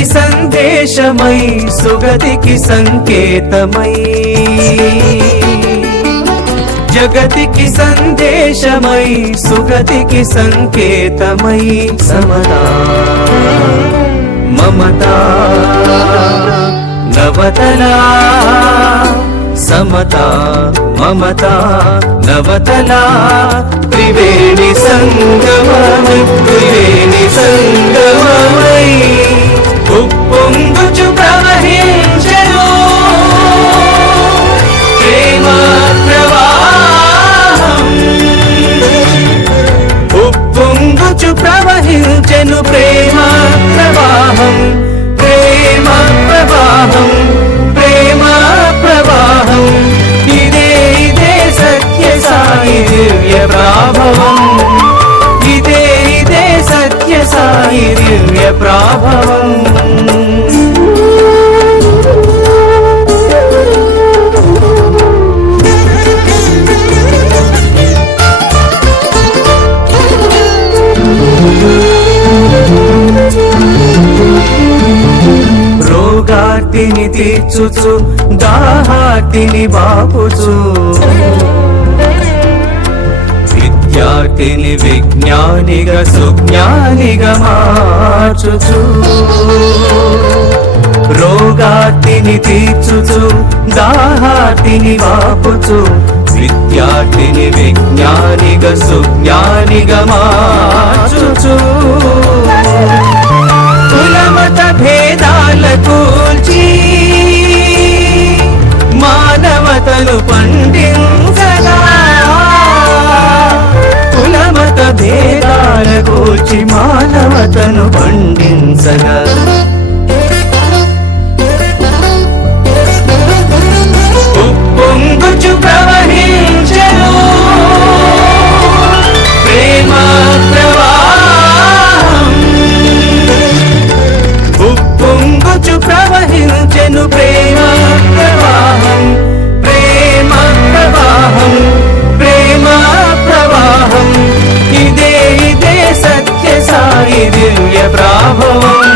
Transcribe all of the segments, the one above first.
జగతికి సందేశమై సుగతికి సంకేతమై జగతికి సందేశమై సుగతికి సంకేతమై సమతా మమతా నవతలా సమతా మమతా నవతలా త్రివేణి సంగమమై త్రివేణి సంగమమై ఉప్పొంగుచు ప్రవహించెను ప్రేమ ప్రవాహం ఉప్పొంగుచు ప్రవహించెను ప్రేమ ప్రవాహం ప్రేమ ప్రవాహం ప్రేమ ప్రవాహం ఇదే ఇదే సత్య సాయి దివ్య ప్రాభవం ఇదే ఇదే సత్య సాయి దివ్య ప్రాభవం రోగార్తిని తీర్చుచు దాహార్తిని బాపుచు విద్యార్థిని విజ్ఞానిగా సుజ్ఞానిగా మార్చుచు రోగార్తిని తీర్చుచు దాహార్తిని బాపుచు విద్యార్థిని విజ్ఞానిగా సుజ్ఞానిగా మార్చుచు కులమత భేదాల కూల్చి మానవతను పండించగా కులమత భేదాల కూల్చి మానవతను పండించగా ఉప్పొంగుచు ప్రవహించెను ప్రేమ ప్రవాహం ఉప్పొంగుచు ప్రవహించెను ప్రేమ ప్రవాహం ప్రేమ ప్రవాహం ప్రేమ ప్రవాహం ఇదే ఇదే సత్య సాయి దివ్య ప్రాభవం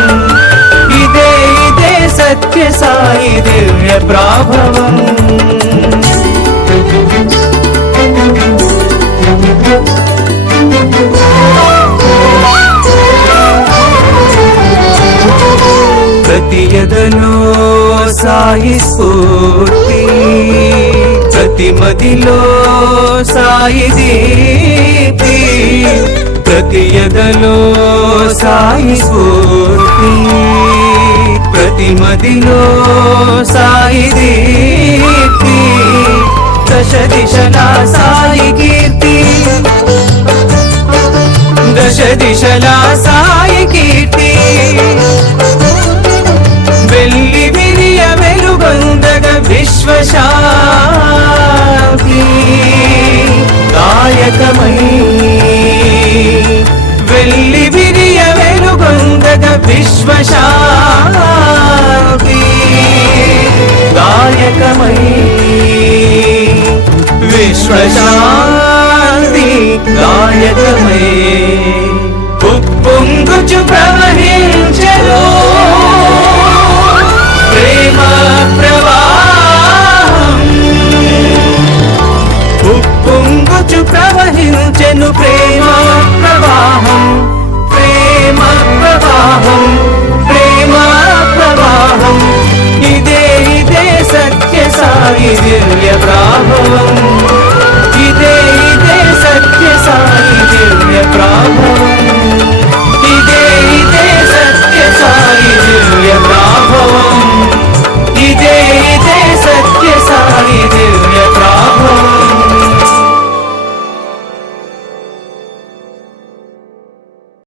ఇదే ఇదే సత్య సాయి దివ్య ప్రాభవం ప్రతి ఎదలో సాయి స్ఫూర్తి ప్రతి మదిలో సాయి దీప్తి ప్రతి ఎదలో సాయి స్ఫూర్తి ప్రతి మదిలో సాయి దీప్తి దశ దిశలా సాయి కీర్తి దశ దిశలా సాయి కీర్తి వెల్లి విరియ వెలుగొందగ విశ్వశాంతి దాయకమై వెల్లి విరియ వెలుగొందగ విశ్వశాంతి దాయకమై విశ్వశాంతి దాయకమై ఉప్పొంగుచు ప్రవహి